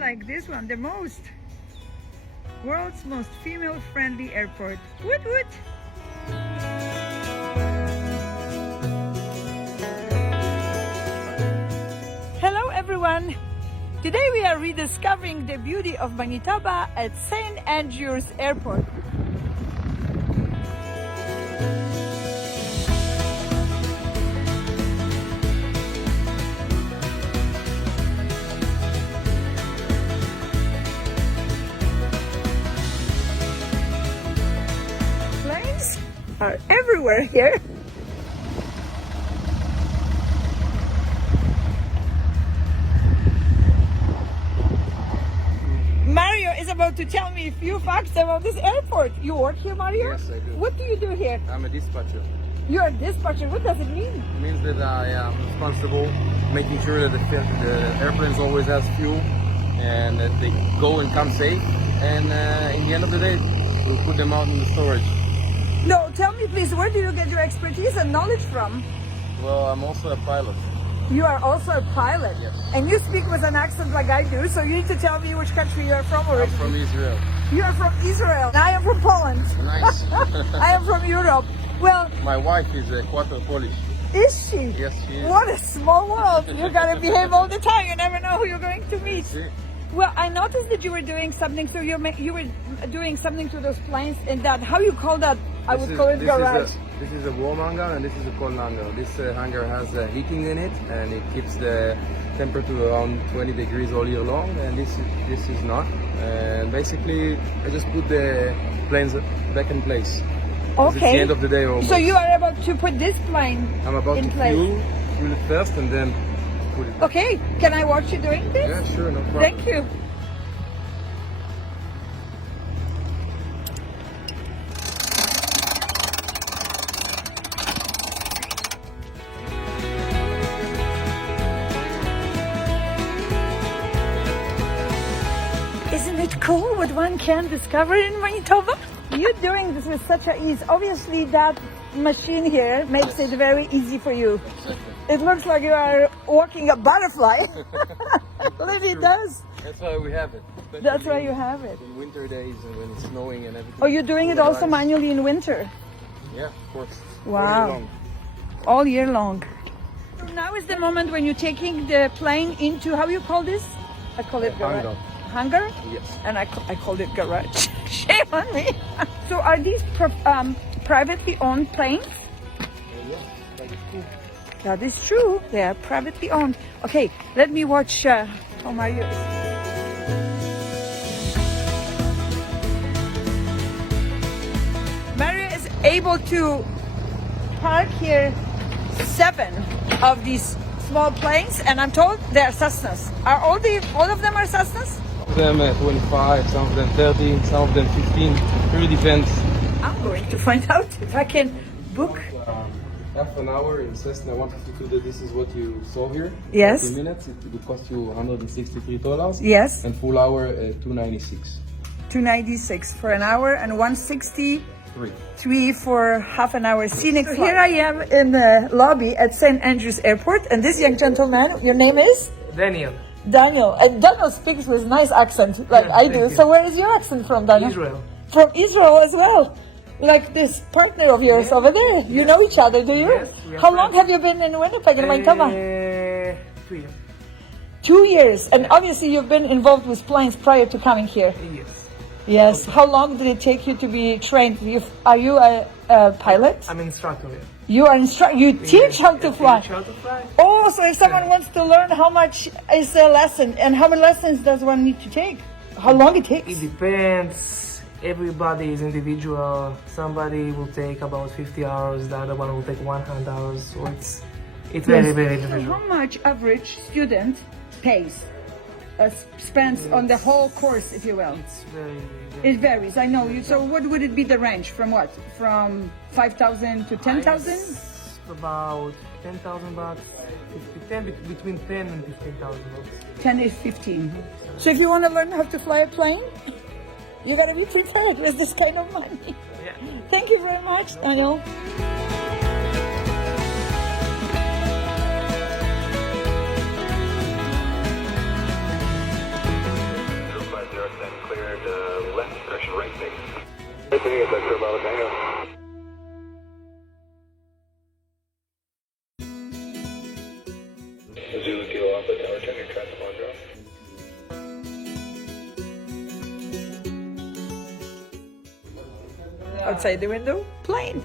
like this one the most. World's most female-friendly airport. Woot woot! Hello everyone! Today we are rediscovering the beauty of Manitoba at St. Andrews Airport. Planes are everywhere here. Mario is about to tell me a few facts about this airport. You work here, Mario? Yes, I do. What do you do here? I'm a dispatcher. You're a dispatcher. What does it mean? It means that I am responsible making sure that the airplanes always has fuel and that they go and come safe. And in the end of the day, we'll put them out in the storage. No, tell me please, where do you get your expertise and knowledge from? Well, I'm also a pilot. You are also a pilot. Yes. And you speak with an accent like I do, so you need to tell me which country you are from I'm originally. from Israel. You are from Israel. I am from Poland. Nice. I am from Europe. Well, My wife is a quarter Polish. is she? Yes, she is. What a small world. You gotta behave all the time. You never know who you're going to meet. See? Well, I noticed that you were doing something, so you were doing something to those planes in that, how you call that? I would call it garage. This is a warm hangar and this is a cold hangar. This hangar has heating in it and it keeps the temperature around 20 degrees all year long, and this is not. And basically, I just put the planes back in place. 'Cause It's the Okay. end of the day almost. So you are about to put this plane I'm about in to place. fuel it first and then put it back. Okay, can I watch you doing this? Yeah, sure, no problem. Thank you. Isn't it cool what one can discover in Manitoba? You're doing this with such a ease. Obviously that machine here makes it very easy for you. It looks like you are walking a butterfly. Really True. does. That's why we have it. That's why Especially you have it. in winter days and when it's snowing and everything. Oh, you're doing it also manually in winter? Yeah, of course. Wow. All year long. All year long. Now is the moment when you're taking the plane into, how you call this? I call it garage. Hangar. Hangar? Yes. And I called it garage. Shame on me. So are these privately owned planes? Yeah, like it's cool. That is true. They are privately owned. Okay, let me watch how Mario is. Mario is able to park here 7 of these small planes, and I'm told they are Cessnas. Are all of them are Cessnas? Some of them 25, some of them 30, some of them 15. Really depends. I'm going to find out if I can book. Half an hour in Cessna 152, this is what you saw here. Yes. 30 minutes, it will cost you $163. Yes, And full hour, $296. $296 for an hour and $163 Three. for half an hour scenic. So here I am in the lobby at St. Andrews Airport, and this young gentleman, your name is? Daniel, Daniel. And Daniel speaks with nice accent, like I do. thank you. So where is your accent from, Daniel? Israel. From Israel as well. Like this partner of yours over there. You know each other, do you? Yes, we are How long friends. have you been in Winnipeg, in Manitoba? 2 years. 2 years. And obviously you've been involved with planes prior to coming here. Yes. Yes. How long did it take you to be trained? Are you a pilot? I'm an instructor here. You are You teach how to fly. Teach how to fly. Oh, so if someone wants to learn, how much is a lesson, and how many lessons does one need to take? How long it takes? It depends. Everybody is individual. Somebody will take about 50 hours. The other one will take 100 hours. So it's very, very So individual. how much average student pays, spends on the whole course, if you will? It's very, It varies, I know. So what would it be the range? From what? From 5,000 to 10,000? It's about 10,000 bucks. Between 10 and 15,000 bucks. 10 is 15. So if you want to learn how to fly a plane, you got to be prepared with this kind of money. Yeah. Thank you very much, Daniel. Zulu Kilo Alpha Tower, check your transponder drop. Outside the window, plane.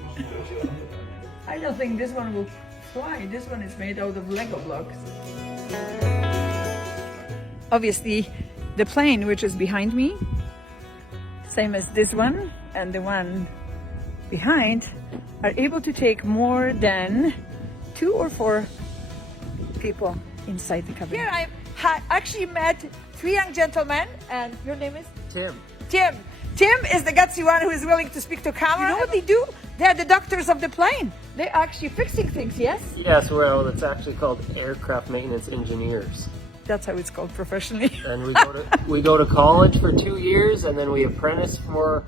I don't think this one will fly. This one is made out of Lego blocks. Obviously, the plane which is behind me, same as this one and the one behind, are able to take more than 2 or 4 people inside the cabin. Here I actually met 3 young gentlemen, and your name is? Tim. Tim. Tim is the gutsy one who is willing to speak to camera. You know what they do? They're the doctors of the plane. They're actually fixing things, yes? Yes, well, it's actually called aircraft maintenance engineers. That's how it's called professionally. And we go to college for 2 years, and then we apprentice for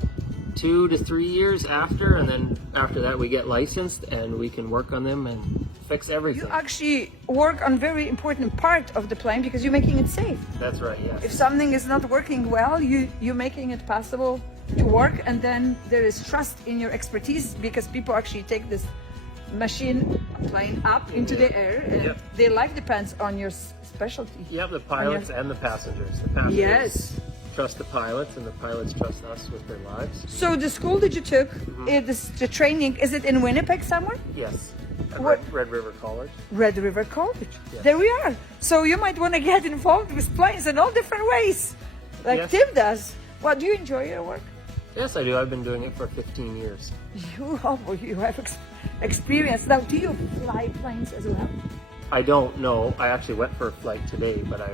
2 to 3 years after, and then after that we get licensed, and we can work on them and fix everything. You actually work on very important part of the plane because you're making it safe. That's right, yes. If something is not working well, you're making it possible to work, and then there is trust in your expertise because people actually take this machine plane up into the air, and Yep. their life depends on your specialty. Yeah, the pilots and the passengers. The passengers Yes. trust the pilots, and the pilots trust us with their lives. So the school that you took, the training, is it in Winnipeg somewhere? Yes. At What- Red River College. Red River College. Yes. There we are. So you might want to get involved with planes in all different ways, like Yes. Tim does. Well, do you enjoy your work? Yes, I do. I've been doing it for 15 years. You have experience. Now, do you fly planes as well? I don't know. I actually went for a flight today, but I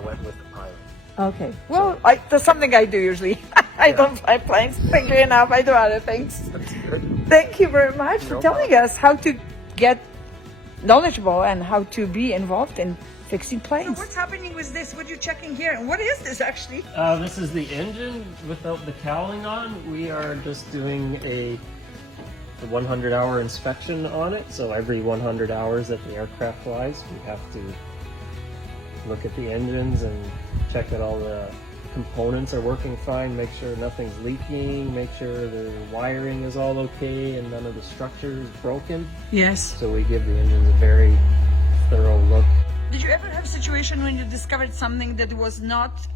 went with the pilot. Okay. Well, that's something I do usually. I don't fly planes. Thankfully enough, I do other things. That's good. Thank you very much for No telling us how to get knowledgeable and how to be involved in fixing planes. So what's happening with this? What are you checking here? And what is this actually? This is the engine without the cowling on. We are just doing a 100-hour inspection on it. So every 100 hours that the aircraft flies, we have to look at the engines and check that all the components are working fine, make sure nothing's leaking, make sure the wiring is all okay and none of the structure is broken. Yes. So we give the engines a very thorough look. Did you ever have a situation when you discovered something that was not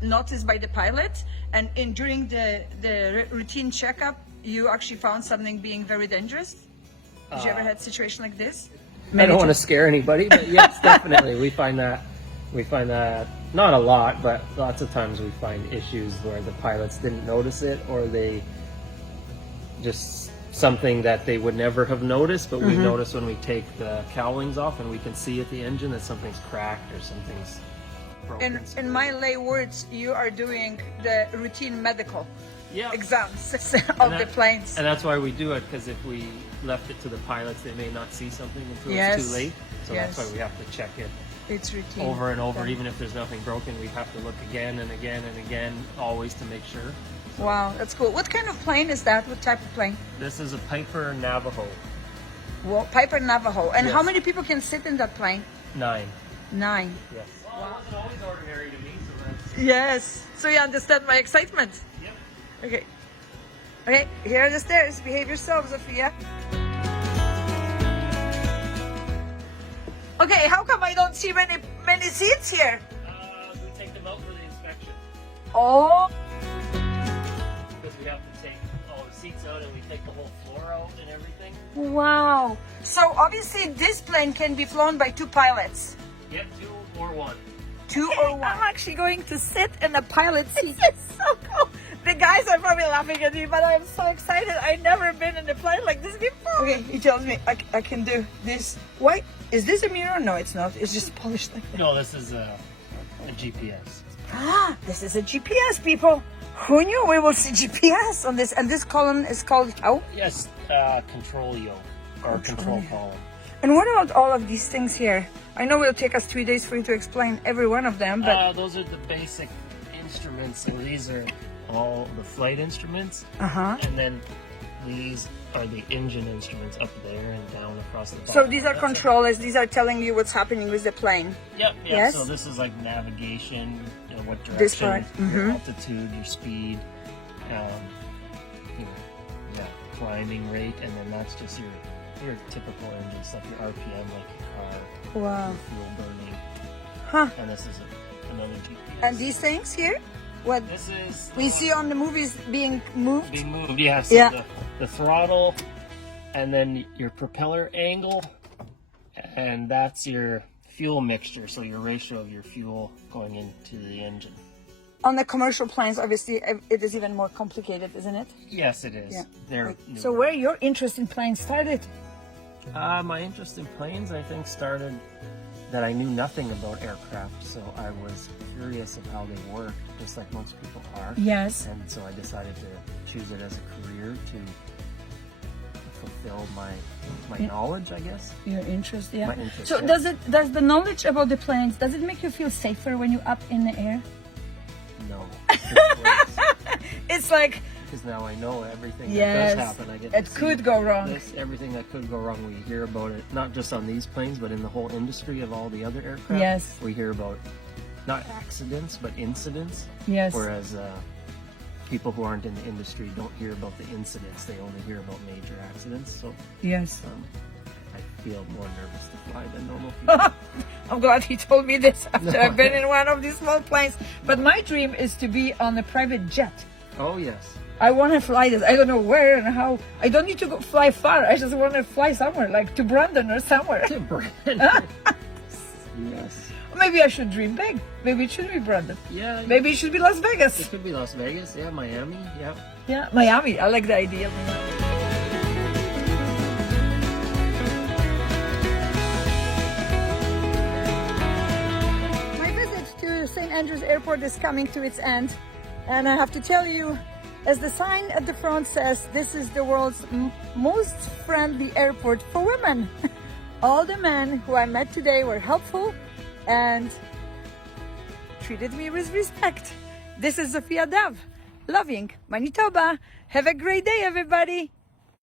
noticed by the pilot, and during the routine checkup, you actually found something being very dangerous? Did you ever had a situation like this? I don't want to scare anybody, but yes, definitely. We find that not a lot, but lots of times we find issues where the pilots didn't notice it, or they just something that they would never have noticed, but we notice when we take the cowlings off and we can see at the engine that something's cracked or something's broken. In my lay words, you are doing the routine medical Yeah. exams of the planes. And that's why we do it, because if we left it to the pilots, they may not see something until Yes. it's too late. So Yes. that's why we have to check it It's routine. over and over. Even if there's nothing broken, we have to look again and again and again, always to make sure. Wow, that's cool. What kind of plane is that? What type of plane? This is a Piper Navajo Well, Piper Navajo. And how Yes. many people can sit in that plane? 9. 9. Yes. Well, it wasn't always ordinary to me, so that's... Yes. So you understand my excitement? Yep. Okay. Okay, here are the stairs. Behave yourself, Zofia. Okay, how come I don't see many seats here? We take them out for the inspection. Oh. Because we have to take all the seats out and we take the whole floor out and everything. Wow. So obviously this plane can be flown by 2 pilots. Yep, 2 or 1. 2 or 1. I'm actually going to sit in a pilot seat. It's so cool. The guys are probably laughing at me, but I'm so excited. I've never been in a plane like this before. Okay, he tells me I can do this. Why? Is this a mirror? No, it's not. It's just polished like that. No, this is a GPS. Ah, this is a GPS, people. Who knew we will see GPS on this? And this column is called how? Yes, control yoke or control column. And what about all of these things here? I know it'll take us 3 days for you to explain every one of them, but Those are the basic instruments, and these are all the flight instruments. And then these are the engine instruments up there and down across the bottom. so these are That's controllers. These are telling you what's happening with the plane. Yep, yeah. Yes? So this is like navigation, what This direction, part, your altitude, your speed, yeah, climbing rate, and then that's just your typical engine stuff, your RPM, like your car, Wow. your fuel burning, Huh. and this is another GPS. And these things here, what This is we see on the movies being moved. being moved. Yeah, so Yeah. the throttle, and then your propeller angle, and that's your fuel mixture, so your ratio of your fuel going into the engine. On the commercial planes, obviously, it is even more complicated, isn't it? Yes, it is. Yeah. They're So where your interest in planes started? my interest in planes, I think, started that I knew nothing about aircraft, so I was curious of how they work, just like most people are. Yes. And so I decided to choose it as a career to fulfill my knowledge, I guess. Your interest, yeah. My interest, So yeah. does the knowledge about the planes, does it make you feel safer when you're up in the air? No. It's like, Because now I know everything yes, that does happen. I get it to see could go wrong. everything that could go wrong. We hear about it, not just on these planes, but in the whole industry of all the other aircraft. Yes. We hear about not accidents, but incidents. Yes. Whereas people who aren't in the industry don't hear about the incidents. They only hear about major accidents. So Yes. I feel more nervous to fly than normal people. I'm glad he told me this after I've been in one of these small planes. But my dream is to be on a private jet. Oh, yes. I want to fly this. I don't know where and how. I don't need to go fly far. I just want to fly somewhere, like to Brandon or somewhere. To Brandon. Yes. Maybe I should dream big. Maybe it should be Brandon. Yeah. Maybe it should be Las Vegas. It could be Las Vegas. Yeah, Miami. Yeah. Yeah, Miami. I like the idea. My visit to St. Andrews Airport is coming to its end. And I have to tell you, as the sign at the front says, this is the world's most friendly airport for women. All the men who I met today were helpful and treated me with respect. This is Zofia Dove, loving Manitoba. Have a great day, everybody.